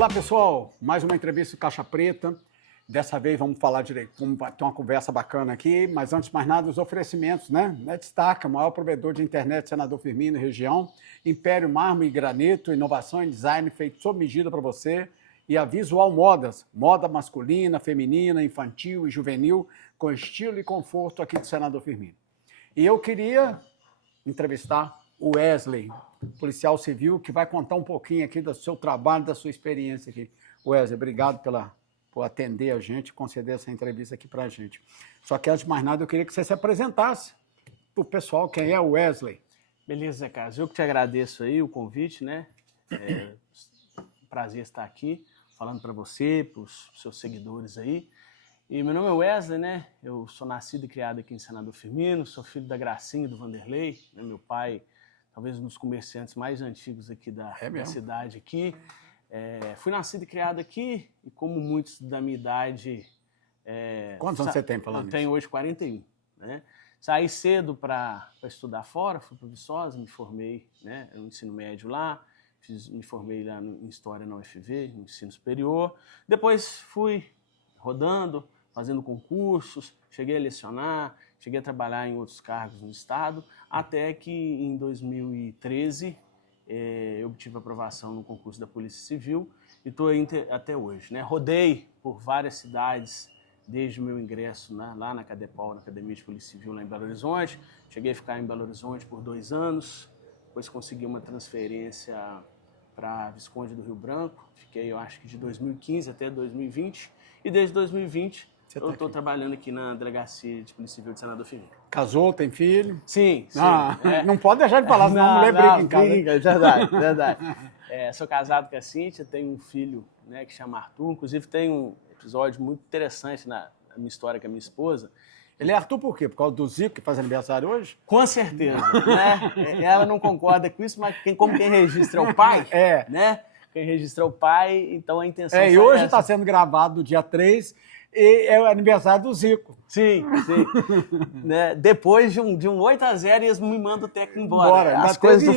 Olá, pessoal. Mais uma entrevista do Caixa Preta. Dessa vez vamos falar direito, vamos ter uma conversa bacana aqui, mas antes de mais nada, os oferecimentos, né? Destaca, maior provedor de internet, Senador Firmino, região, Império Mármore e Granito, inovação e design feito sob medida para você, e a Visual Modas, moda masculina, feminina, infantil e juvenil, com estilo e conforto aqui do Senador Firmino. E eu queria entrevistar o Wesley, policial civil, que vai contar um pouquinho aqui do seu trabalho, da sua experiência aqui. Wesley, obrigado por atender a gente, conceder essa entrevista aqui para a gente. Só que, antes de mais nada, eu queria que você se apresentasse para o pessoal, quem é o Wesley. Beleza, Zé Carlos. Eu que te agradeço aí o convite, né? Prazer estar aqui, falando para você, para os seus seguidores aí. E meu nome é Wesley, né? Eu sou nascido e criado aqui em Senador Firmino, sou filho da Gracinha e do Vanderlei, né? Meu pai, talvez um dos comerciantes mais antigos aqui da cidade aqui. Fui nascido e criado aqui, e como muitos da minha idade... Quantos anos você tem falando Eu tenho hoje 41, né? Saí cedo para estudar fora, fui para Viçosa, me formei, né, no ensino médio lá, me formei lá em História na UFV, no ensino superior. Depois fui rodando, fazendo concursos, cheguei a lecionar, cheguei a trabalhar em outros cargos no estado, até que em 2013 eu obtive aprovação no concurso da Polícia Civil e estou aí até hoje, né? Rodei por várias cidades desde o meu ingresso lá na Cadepol, na Academia de Polícia Civil, lá em Belo Horizonte. Cheguei a ficar em Belo Horizonte por 2 anos, depois consegui uma transferência para Visconde do Rio Branco. Fiquei, eu acho que de 2015 até 2020, e desde 2020 eu estou trabalhando aqui na Delegacia de Polícia Civil de Senador Firmino. Casou, tem filho? Sim. Não pode deixar de falar, senão a mulher briga em casa. Verdade. Sou casado com a Cíntia, tenho um filho, né, que chama Arthur. Inclusive tem um episódio muito interessante na minha história com a minha esposa. Ele é Arthur por quê? Por causa do Zico, que faz aniversário hoje? Com certeza, né? Ela não concorda com isso, mas como quem registra é o pai, né? Quem registra é o pai, então a intenção e hoje está sendo gravado no dia 3, e é o aniversário do Zico. Sim. Né? Depois de um 8-0, eles me mandam o técnico embora. As coisas do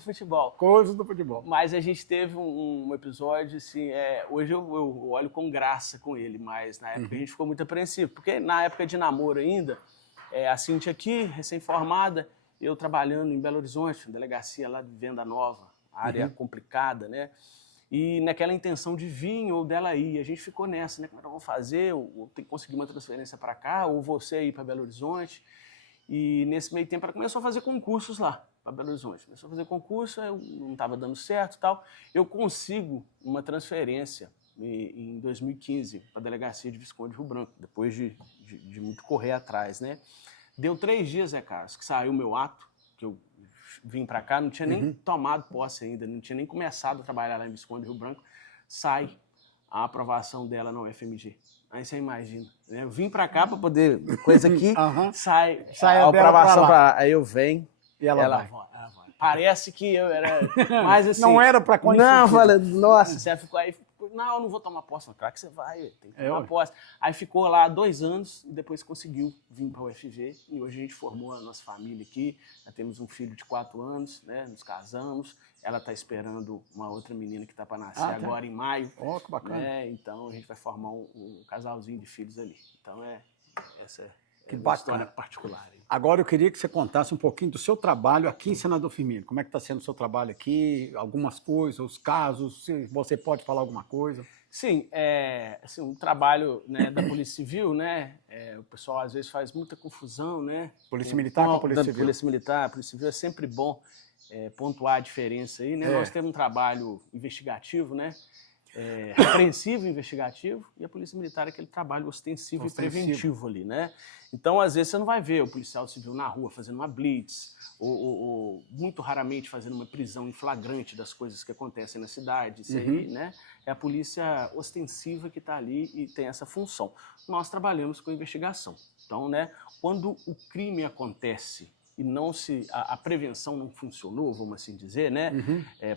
futebol. Coisas do futebol. Mas a gente teve um episódio, assim, hoje eu olho com graça com ele, mas na época a gente ficou muito apreensivo, porque na época de namoro ainda, a Cíntia aqui, recém-formada, eu trabalhando em Belo Horizonte, na delegacia lá de Venda Nova, área complicada, né? E naquela intenção de vir ou dela ir, a gente ficou nessa, né? Como é que nós vamos fazer? Ou tem que conseguir uma transferência para cá, ou você ir para Belo Horizonte. E nesse meio tempo ela começou a fazer concursos lá, para Belo Horizonte. Começou a fazer concurso, eu não estava dando certo e tal. Eu consigo uma transferência em 2015 para a Delegacia de Visconde Rio Branco, depois de muito correr atrás, né? Deu 3 dias, Zé Carlos, que saiu o meu ato, que eu vim para cá, não tinha nem tomado posse ainda, não tinha nem começado a trabalhar lá em Visconde Rio Branco, sai a aprovação dela na UFMG. Aí você imagina, né? Eu vim para cá para poder, coisa aqui, sai a aprovação para... Aí eu venho e ela vai. Parece que eu era... Mas assim... Não era para conhecer. Não, falei, nossa, você ficou aí... Não, eu não vou tomar posse. Claro que você vai, tem que tomar posse. Aí ficou lá 2 anos e depois conseguiu vir para o UFG. E hoje a gente formou a nossa família aqui. Já temos um filho de 4 anos, né? Nos casamos. Ela está esperando uma outra menina que está para nascer agora em maio. Oh, que bacana. Né? Então a gente vai formar um casalzinho de filhos ali. Então essa é uma história particular. Hein? Agora eu queria que você contasse um pouquinho do seu trabalho aqui em Senador Firmino. Como é que está sendo o seu trabalho aqui? Algumas coisas, os casos, se você pode falar alguma coisa. Sim, assim, um trabalho, né, da Polícia Civil, né? O pessoal às vezes faz muita confusão, né? Polícia Militar com a Polícia Civil. Polícia Militar, Polícia Civil é sempre bom pontuar a diferença aí, né? Nós temos um trabalho investigativo, né? Apreensivo investigativo, e a Polícia Militar é aquele trabalho ostensivo e preventivo ali, né? Então, às vezes, você não vai ver o policial civil na rua fazendo uma blitz, ou muito raramente fazendo uma prisão em flagrante das coisas que acontecem na cidade. Isso aí, né? É a polícia ostensiva que está ali e tem essa função. Nós trabalhamos com investigação. Então, né, quando o crime acontece e a prevenção não funcionou, vamos assim dizer, né?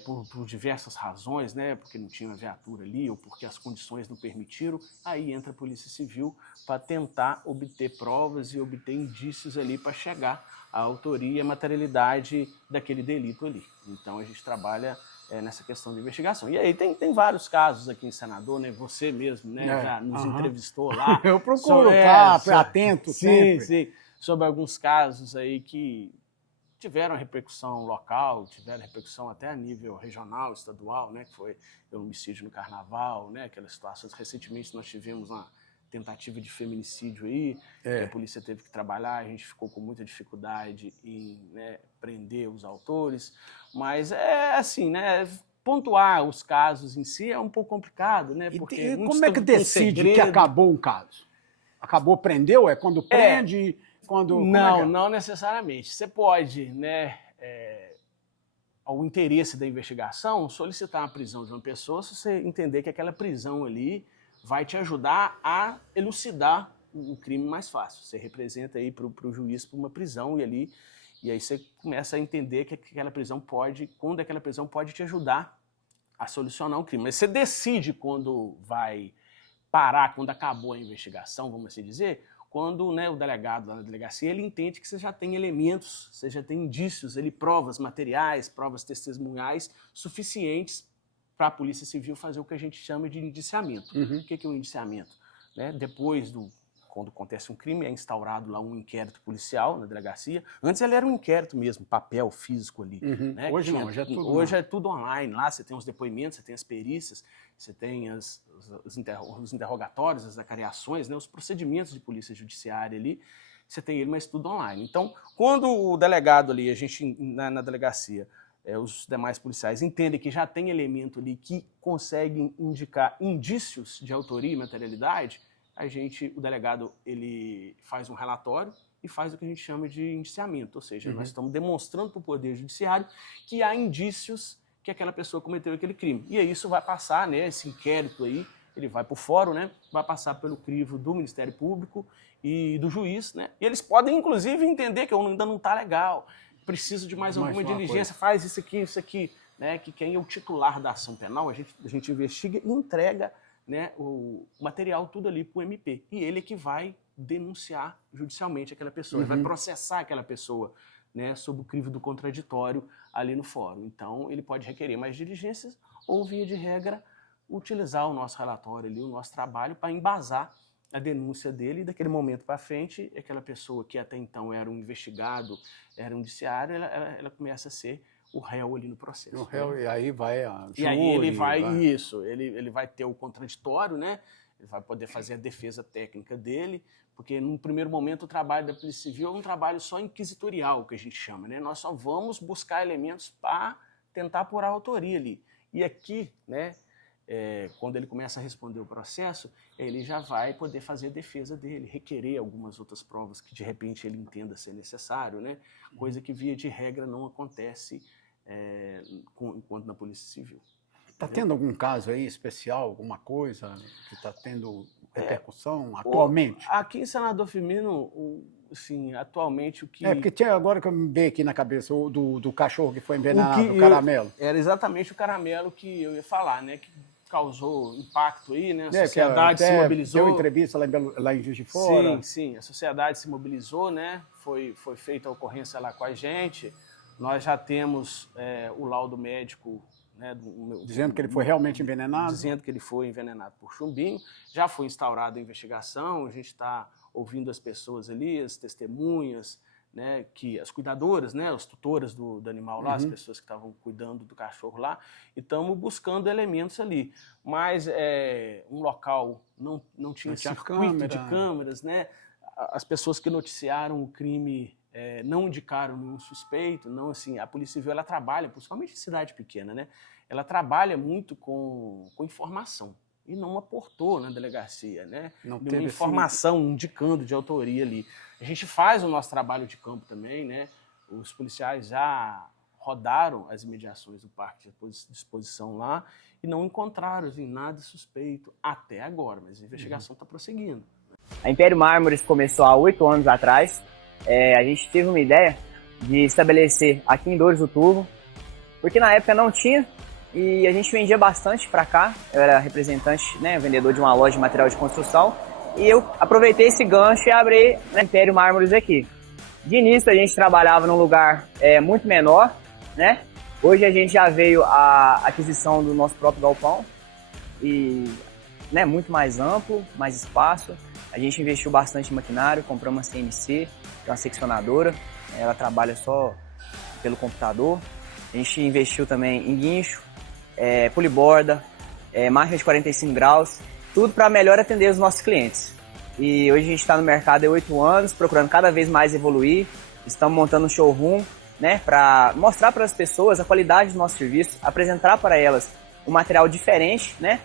Por diversas razões, né? Porque não tinha uma viatura ali ou porque as condições não permitiram, aí entra a Polícia Civil para tentar obter provas e obter indícios ali para chegar à autoria e à materialidade daquele delito ali. Então a gente trabalha nessa questão de investigação. E aí tem vários casos aqui em Senador, né? Você mesmo, né? Já nos entrevistou lá. Eu procuro estar atento sempre. Sim, sobre alguns casos aí que tiveram repercussão local, tiveram repercussão até a nível regional, estadual, né? Que foi o homicídio no Carnaval, né? Aquelas situações. Recentemente nós tivemos uma tentativa de feminicídio aí, que a polícia teve que trabalhar, a gente ficou com muita dificuldade em, né, prender os autores, mas é assim, né, pontuar os casos em si é um pouco complicado, né, porque e como é que decide que acabou um caso? Acabou, prendeu? É quando prende? Quando... Não necessariamente. Você pode, né, ao interesse da investigação, solicitar a prisão de uma pessoa se você entender que aquela prisão ali vai te ajudar a elucidar o crime mais fácil. Você representa aí para o juiz por uma prisão e aí você começa a entender que aquela prisão quando aquela prisão pode te ajudar a solucionar um crime. Mas você decide quando vai parar, quando acabou a investigação, vamos assim dizer, quando, né, o delegado lá na delegacia, ele entende que você já tem elementos, você já tem indícios, provas materiais, provas testemunhais suficientes para a Polícia Civil fazer o que a gente chama de indiciamento. O que é um indiciamento? Né? Quando acontece um crime, é instaurado lá um inquérito policial na delegacia. Antes ele era um inquérito mesmo, papel físico ali. Né? Hoje não, hoje é tudo Hoje é tudo online. Lá você tem os depoimentos, você tem as perícias, você tem os interrogatórios, as acariações, né? Os procedimentos de polícia judiciária ali, você tem ele, mas tudo online. Então, quando o delegado ali, a gente na delegacia, os demais policiais entendem que já tem elemento ali que conseguem indicar indícios de autoria e materialidade, o delegado, ele faz um relatório e faz o que a gente chama de indiciamento, ou seja, nós estamos demonstrando para o Poder Judiciário que há indícios que aquela pessoa cometeu aquele crime. E aí isso vai passar, né, esse inquérito aí, ele vai para o fórum, né, vai passar pelo crivo do Ministério Público e do juiz, né, e eles podem, inclusive, entender que ainda não está legal, preciso de mais alguma diligência, faz isso aqui, né, que quem é o titular da ação penal, a gente investiga e entrega, né, o material tudo ali para o MP. E ele é que vai denunciar judicialmente aquela pessoa, ele vai processar aquela pessoa, né, sob o crivo do contraditório ali no fórum. Então, ele pode requerer mais diligências ou, via de regra, utilizar o nosso relatório ali, o nosso trabalho, para embasar a denúncia dele, e daquele momento para frente, aquela pessoa que até então era um investigado, era um indiciário, ela começa a ser o réu ali no processo. O réu, e aí vai a júri, e aí ele ele vai ter o contraditório, né? Ele vai poder fazer a defesa técnica dele, porque num primeiro momento o trabalho da Polícia Civil é um trabalho só inquisitorial, que a gente chama, né? Nós só vamos buscar elementos para tentar apurar a autoria ali. E aqui, né, quando ele começa a responder o processo, ele já vai poder fazer a defesa dele, requerer algumas outras provas que de repente ele entenda ser necessário, né? Coisa que via de regra não acontece enquanto na Polícia Civil. Está tendo algum caso aí especial, alguma coisa que está tendo repercussão atualmente? Aqui em Senador Firmino, assim, atualmente o que... porque tinha agora que eu me veio aqui na cabeça do cachorro que foi envenenado, o caramelo. Era exatamente o caramelo que eu ia falar, né? Que causou impacto aí, né? A sociedade se mobilizou. Deu entrevista lá em Juiz de Fora. Sim, a sociedade se mobilizou, né? Foi feita a ocorrência lá com a gente. Nós já temos o laudo médico, né, dizendo que ele foi realmente envenenado? Dizendo que ele foi envenenado por chumbinho. Já foi instaurada a investigação, a gente está ouvindo as pessoas ali, as testemunhas, né, as cuidadoras, né, as tutoras do animal lá, as pessoas que estavam cuidando do cachorro lá, e estamos buscando elementos ali. Mas um local não tinha circuito de câmeras, né? As pessoas que noticiaram o crime não indicaram nenhum suspeito, não, assim, a Polícia Civil ela trabalha, principalmente em cidade pequena, né? Ela trabalha muito com informação e não aportou na delegacia, né? Não teve informação indicando de autoria ali. A gente faz o nosso trabalho de campo também, né? Os policiais já rodaram as imediações do parque de exposição lá e não encontraram assim, nada suspeito até agora, mas a investigação está prosseguindo. A Império Mármores começou há 8 anos atrás. A gente teve uma ideia de estabelecer aqui em Dores do Turvo, porque na época não tinha e a gente vendia bastante para cá. Eu era representante, né, vendedor de uma loja de material de construção, e eu aproveitei esse gancho e abri a Império Mármores aqui. De início a gente trabalhava num lugar muito menor, né? Hoje a gente já veio a aquisição do nosso próprio galpão e, né, muito mais amplo, mais espaço. A gente investiu bastante em maquinário, compramos uma CNC, que é uma seccionadora, ela trabalha só pelo computador. A gente investiu também em guincho, poliborda, máquina de 45 graus, tudo para melhor atender os nossos clientes. E hoje a gente está no mercado há 8 anos, procurando cada vez mais evoluir. Estamos montando um showroom, né, para mostrar para as pessoas a qualidade do nosso serviço, apresentar para elas um material diferente, né,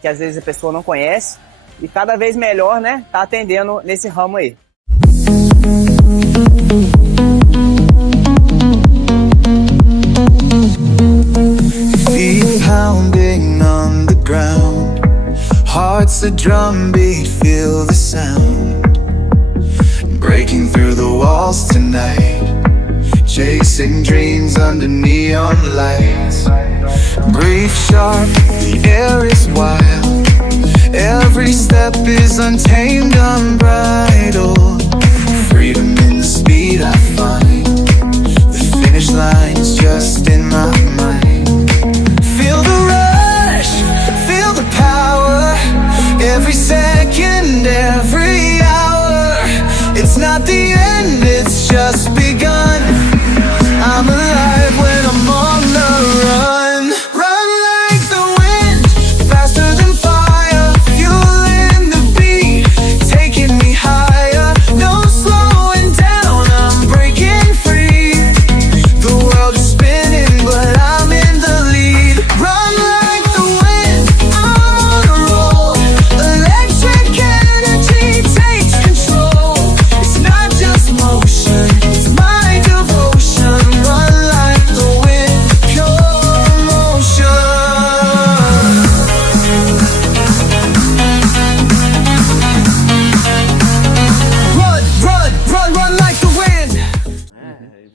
que às vezes a pessoa não conhece, e cada vez melhor, né, tá atendendo nesse ramo aí. Feet pounding on the ground, hearts a drumbeat, feel the sound, breaking through the walls tonight, chasing dreams under neon lights. Breathe sharp, the air is wild, every step is untamed, unbridled. Freedom in the speed I find, the finish line's just in my mind. Feel the rush, feel the power, every second, every hour. It's not the end, it's just begun. I'm alive when I'm on the run. Run like the wind, faster than fire, fueling the beat, taking me higher. No slowing down, I'm breaking free. The world is spinning, but I'm in the lead. Run like the wind, I'm on a roll. Electric energy takes control. It's not just motion, it's my devotion. Run like the wind, pure emotion. Run like the wind.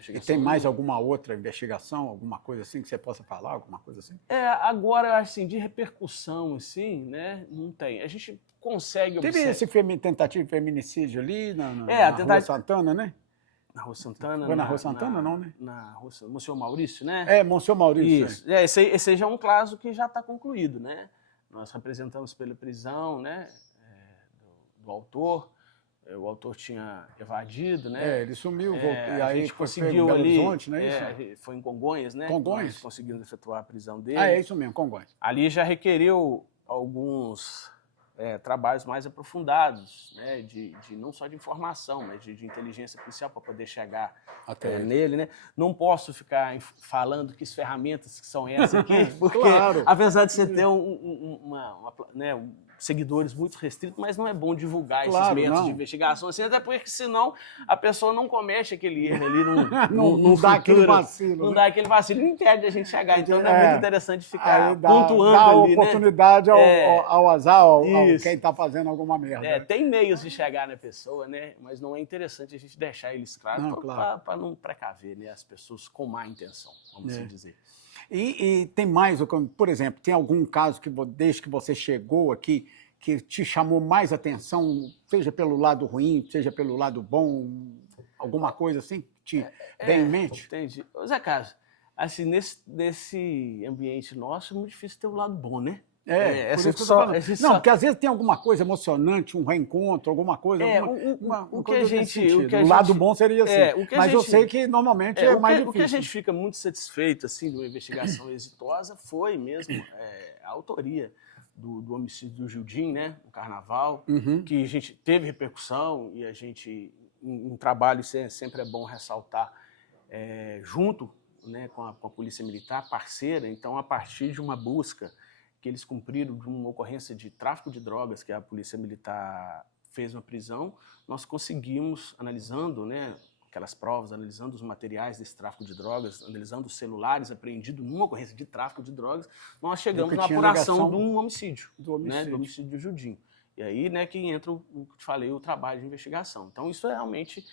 E tem mais alguma outra investigação, alguma coisa assim que você possa falar, alguma coisa assim? Agora, assim, de repercussão, assim, né, não tem. A gente consegue Teve esse tentativa de feminicídio ali na Rua Santana, né? Na Rua Santana? Foi na Rua Santana, não, né? Na Rua Monsenhor Maurício, né? Monsenhor Maurício. Isso. Esse aí já é um caso que já está concluído, né? Nós representamos pela prisão, né, do autor. O autor tinha evadido, né? Ele sumiu, voltou, e aí a gente conseguiu Belo ali, Horizonte, não é isso? Foi em Congonhas, né? Congonhas? Nós conseguimos efetuar a prisão dele. É isso mesmo, Congonhas. Ali já requeriu alguns trabalhos mais aprofundados, né? De não só de informação, mas de inteligência policial para poder chegar até nele, né? Não posso ficar falando que ferramentas que são essas aqui, porque claro. Apesar de você ter seguidores muito restritos, mas não é bom divulgar esses métodos de investigação, assim, até porque senão a pessoa não comete aquele erro ali não dá aquele vacilo. Não dá aquele vacilo, não impede a gente chegar. Então não é muito interessante ficar pontuando dá ali, oportunidade ao azar, ao quem está fazendo alguma merda. Tem meios de chegar na pessoa, né? Mas não é interessante a gente deixar eles claros para não precaver, né, as pessoas com má intenção, vamos assim dizer. E tem mais, por exemplo, tem algum caso que desde que você chegou aqui que te chamou mais atenção, seja pelo lado ruim, seja pelo lado bom, alguma coisa assim que te vem em mente? Entendi. Zé Carlos, assim, nesse ambiente nosso é muito difícil ter um lado bom, né? Porque às vezes tem alguma coisa emocionante, um reencontro, alguma coisa. O lado bom seria assim. Mas eu sei que normalmente é mais difícil. O que a gente fica muito satisfeito assim, de uma investigação exitosa foi mesmo a autoria do homicídio do Gildinho, né? No Carnaval, que a gente teve repercussão e a gente, em trabalho, sempre é bom ressaltar, junto, né, com a Polícia Militar, parceira. Então, a partir de uma busca que eles cumpriram de uma ocorrência de tráfico de drogas que a Polícia Militar fez uma prisão, nós conseguimos, analisando, né, aquelas provas, analisando os materiais desse tráfico de drogas, analisando os celulares apreendidos numa ocorrência de tráfico de drogas, nós chegamos na apuração de um homicídio, né, do homicídio do Gildinho. E aí, né, que entra o que te falei, o trabalho de investigação. Então, isso realmente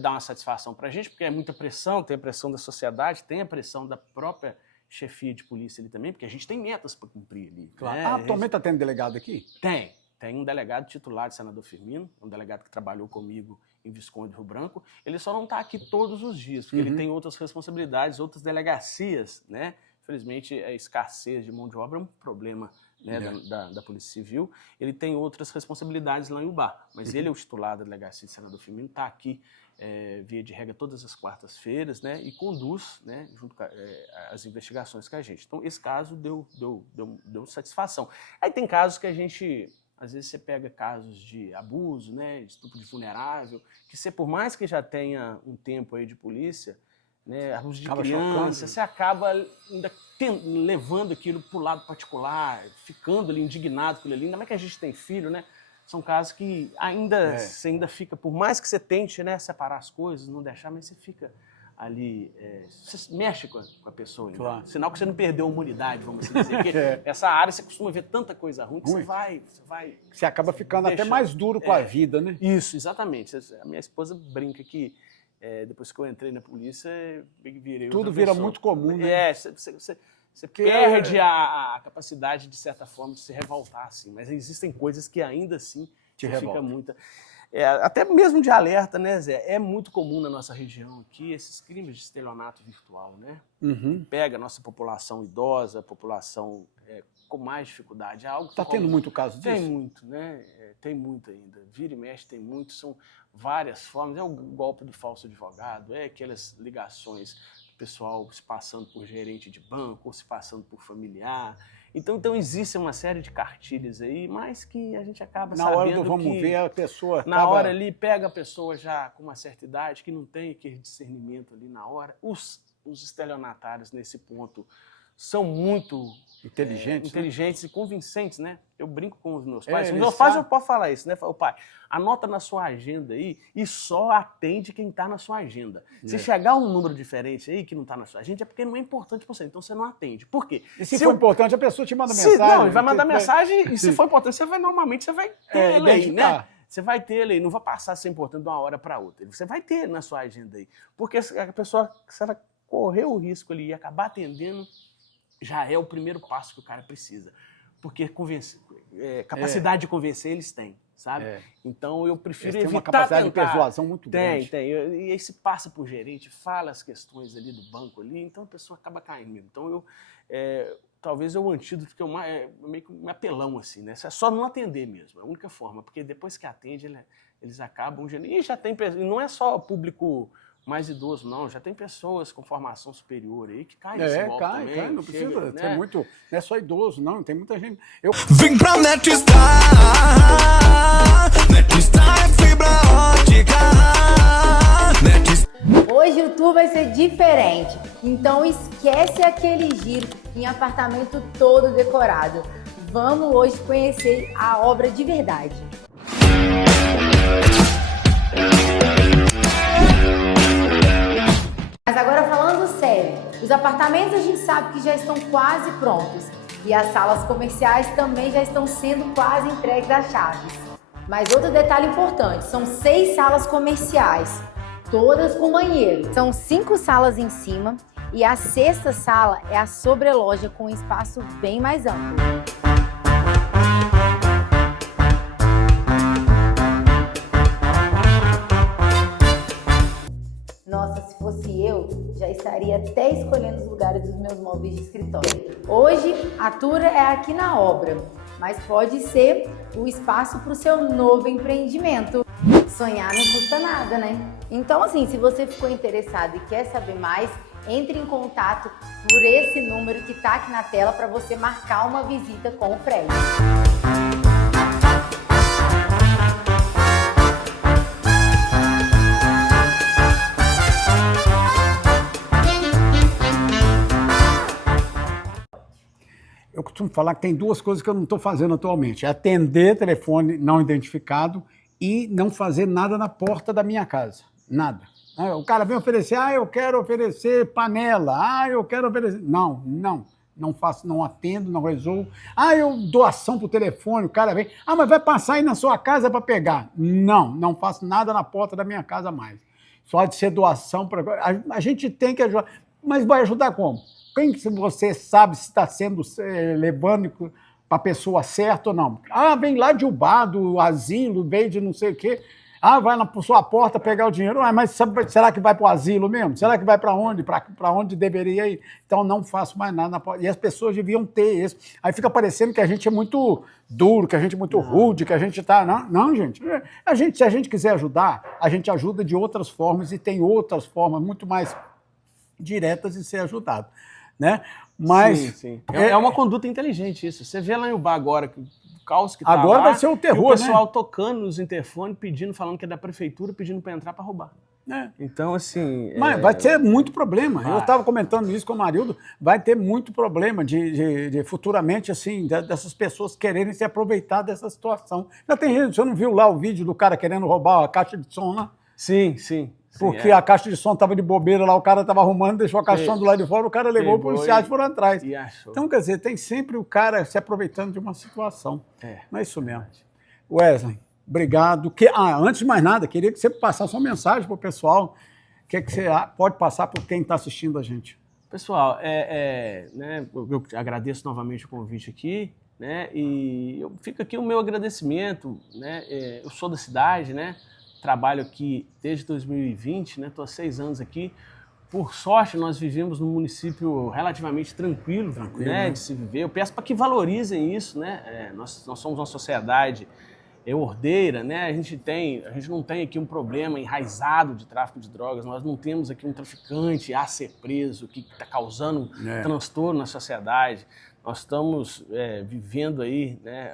dá uma satisfação para a gente, porque é muita pressão, tem a pressão da sociedade, tem a pressão da própria chefia de polícia ali também, porque a gente tem metas para cumprir ali. Claro. Atualmente está tendo delegado aqui? Tem. tem um delegado titular de Senador Firmino, um delegado que trabalhou comigo em Visconde Rio Branco. Ele só não está aqui todos os dias, porque ele tem outras responsabilidades, outras delegacias, né? Infelizmente, a escassez de mão de obra é um problema, né, da Polícia Civil. Ele tem outras responsabilidades lá em Ubá, mas ele é o titular da delegacia de Senador Firmino, está aqui via de regra todas as quartas-feiras, né, e conduz, né, junto com as investigações com a gente. Então, esse caso deu satisfação. Aí tem casos que a gente, às vezes você pega casos de abuso, né, de estupro de vulnerável, que você, por mais que já tenha um tempo aí de polícia, né, abuso de criança, você acaba ainda levando aquilo para o lado particular, ficando ali indignado com ele ali. Ainda mais que a gente tem filho, né? São casos que você ainda fica, por mais que você tente, né, separar as coisas, não deixar, mas você fica ali, você mexe com a pessoa. Claro. Sinal que você não perdeu a humanidade, vamos assim dizer. Porque essa área você costuma ver tanta coisa ruim que você vai... Você acaba ficando até mais duro com a vida, né? Isso, exatamente. A minha esposa brinca que depois que eu entrei na polícia, virei tudo vira muito comum, né? Você perde a capacidade, de certa forma, de se revoltar, assim. Mas existem coisas que ainda assim fica muito... até mesmo de alerta, né, Zé? É muito comum na nossa região aqui esses crimes de estelionato virtual, né? Pega a nossa população idosa, a população com mais dificuldade. É algo que está tendo muito caso disso? Tem muito, né? Tem muito ainda. Vira e mexe, tem muito. São várias formas. É o golpe do falso advogado, é aquelas ligações do pessoal se passando por gerente de banco ou se passando por familiar. Então existe uma série de cartilhas aí, mas que a gente acaba sabendo que... Na hora do vamos ver, a pessoa na hora ali, pega a pessoa já com uma certa idade, que não tem aquele discernimento ali na hora. Os estelionatários, nesse ponto, são muito inteligentes e convincentes, né? Eu brinco com os meus pais. Os meus pais, eu posso falar isso, né? Falo, pai, anota na sua agenda aí e só atende quem está na sua agenda. Se chegar um número diferente aí que não está na sua agenda, é porque não é importante para você, então você não atende. Por quê? E se for importante, a pessoa te manda mensagem. Não, vai mandar mensagem e se for importante, normalmente você vai ter ele aí, né? Você vai ter ele aí, não vai passar a ser importante de uma hora para outra. Você vai ter ele na sua agenda aí. Porque a pessoa, se ela correr o risco ali e acabar atendendo, já é o primeiro passo que o cara precisa. Porque capacidade de convencer eles têm, sabe? Então eu prefiro evitar uma capacidade de persuasão muito grande. Tem. E aí se passa por gerente, fala as questões ali do banco ali, então a pessoa acaba caindo. Então talvez o antídoto que meio que um apelão assim, né? É só não atender mesmo, é a única forma, porque depois que atende, eles acabam... E já tem... Não é só público mais idoso, não. Já tem pessoas com formação superior aí que caem nesse golpe também. Cai, não precisa ser muito... Não é só idoso, não. Tem muita gente... Vem pra Netstar, Netstar é fibra ótica. Hoje o tour vai ser diferente, então esquece aquele giro em apartamento todo decorado. Vamos hoje conhecer a obra de verdade. Mas agora falando sério, os apartamentos a gente sabe que já estão quase prontos e as salas comerciais também já estão sendo quase entregues às chaves. Mas outro detalhe importante, são 6 salas comerciais, todas com banheiro. São 5 salas em cima e a 6ª sala é a sobreloja com um espaço bem mais amplo. Nossa, se fosse eu, já estaria até escolhendo os lugares dos meus móveis de escritório. Hoje, a tour é aqui na obra, mas pode ser o espaço para o seu novo empreendimento. Sonhar não custa nada, né? Então, assim, se você ficou interessado e quer saber mais, entre em contato por esse número que está aqui na tela para você marcar uma visita com o Fred. Eu costumo falar que tem 2 coisas que eu não estou fazendo atualmente. É atender telefone não identificado e não fazer nada na porta da minha casa. Nada. O cara vem oferecer, eu quero oferecer panela, eu quero oferecer... Não faço, não atendo, não resolvo. Eu doação por telefone, o cara vem, mas vai passar aí na sua casa para pegar. Não faço nada na porta da minha casa mais. Só de ser doação para... A gente tem que ajudar, mas vai ajudar como? Quem que você sabe se está sendo levando para a pessoa certa ou não. Ah, vem lá de Ubá, do asilo, vem de não sei o quê. Ah, vai na sua porta pegar o dinheiro. Ah, mas será que vai para o asilo mesmo? Será que vai para onde? Para onde deveria ir? Então, não faço mais nada. E as pessoas deviam ter isso. Aí fica parecendo que a gente é muito duro, que a gente é muito rude, que a gente está... Não, gente. Se a gente quiser ajudar, a gente ajuda de outras formas e tem outras formas muito mais diretas de ser ajudado, né? Mas sim. É uma conduta inteligente isso. Você vê lá em Ubá agora, o caos que tá agora lá, vai ser o terror, e o pessoal né? tocando nos interfones, falando que é da prefeitura, pedindo para entrar para roubar. Então, assim... Mas vai ter muito problema. Vai. Eu estava comentando isso com o Marildo, vai ter muito problema de futuramente, assim, dessas pessoas quererem se aproveitar dessa situação. Já tem gente, você não viu lá o vídeo do cara querendo roubar a caixa de som lá? Sim. Porque a caixa de som estava de bobeira lá, o cara estava arrumando, deixou a caixa de som do lado de fora, o cara levou, os policiais foram atrás. E achou. Então, quer dizer, tem sempre o cara se aproveitando de uma situação. É. Não é isso mesmo. Wesley, obrigado. Antes de mais nada, queria que você passasse uma mensagem para o pessoal. O que você pode passar para quem está assistindo a gente? Pessoal, né, eu agradeço novamente o convite aqui, né, e fica aqui o meu agradecimento, né, eu sou da cidade, né, trabalho aqui desde 2020, né, estou há 6 anos aqui. Por sorte, nós vivemos num município relativamente tranquilo, né, de se viver. Eu peço para que valorizem isso, né, nós somos uma sociedade ordeira, né, a gente não tem aqui um problema enraizado de tráfico de drogas, nós não temos aqui um traficante a ser preso que está causando transtorno na sociedade. Nós estamos vivendo aí, né,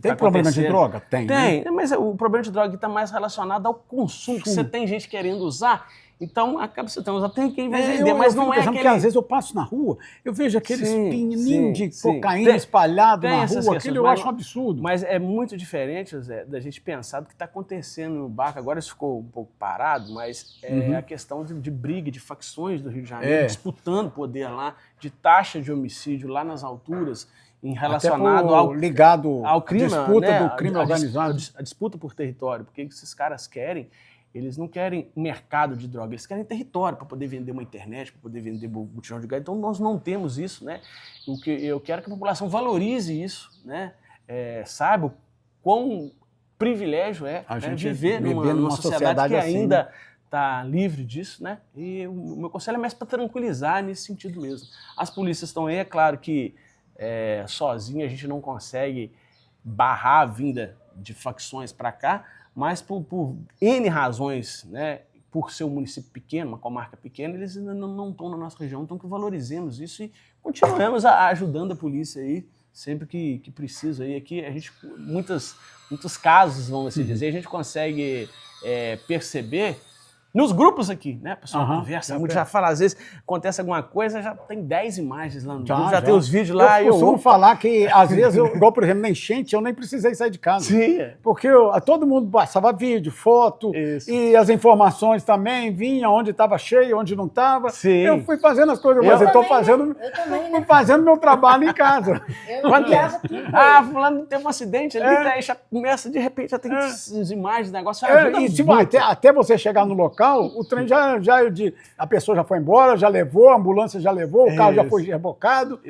tem problema de droga? Tem, né? Mas o problema de droga está mais relacionado ao consumo, que você tem gente querendo usar, então acaba você usando, tem quem vai vender, mas não é aquele... Porque às vezes eu passo na rua, eu vejo aqueles pininhos de cocaína espalhado na rua, aquilo eu acho um absurdo. Mas é muito diferente, José, da gente pensar do que está acontecendo no Barca. Agora isso ficou um pouco parado, mas a questão de briga, de facções do Rio de Janeiro, disputando poder lá, de taxa de homicídio lá nas alturas, relacionado ligado ao crime, disputa né, do crime organizado. A disputa por território, porque esses caras querem, eles não querem mercado de droga, eles querem território para poder vender uma internet, para poder vender botijão de gás. Então nós não temos isso, né? Eu quero que a população valorize isso, né? Saiba o quão privilégio a gente viver numa sociedade que ainda está livre disso, né? E o meu conselho é mais para tranquilizar nesse sentido mesmo. As polícias estão aí, é claro que sozinho a gente não consegue barrar a vinda de facções para cá, mas por N razões, né, por ser um município pequeno, uma comarca pequena, eles ainda não estão na nossa região, então que valorizemos isso e continuemos ajudando a polícia aí, sempre que precisa. Aí aqui a gente, muitos casos, vamos assim dizer, a gente consegue perceber nos grupos aqui, né? O pessoal conversa muito, já fala, às vezes acontece alguma coisa, já tem 10 imagens lá no grupo, já tem os vídeos lá. Eu costumo falar que, às vezes, igual, por exemplo, na enchente, eu nem precisei sair de casa. Sim. Porque todo mundo passava vídeo, foto, e as informações também, vinha onde estava cheio, onde não estava. Eu fui fazendo as coisas, mas eu estou fazendo meu trabalho em casa. Fulano teve um acidente ali, daí já começa, de repente, já tem as imagens, negócio. Até você chegar no local, o trem a pessoa já foi embora, já levou, a ambulância já levou, o carro já foi rebocado.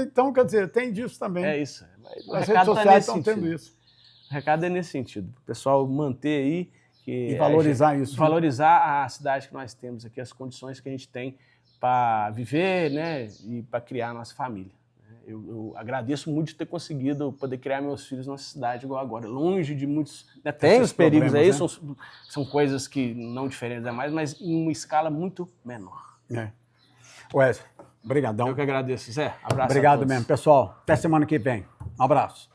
Então, quer dizer, tem disso também. É isso. As redes sociais estão tendo isso. O recado é nesse sentido. O pessoal manter aí... E valorizar isso. Valorizar a cidade que nós temos aqui, as condições que a gente tem para viver, né, e para criar a nossa família. Eu agradeço muito de ter conseguido poder criar meus filhos numa cidade igual agora, longe de muitos... Tem os perigos aí, né? São coisas que não diferentes demais, mas em uma escala muito menor. Wesley, brigadão. Eu que agradeço, Zé. Abraço. Obrigado mesmo, pessoal. Até semana que vem. Um abraço.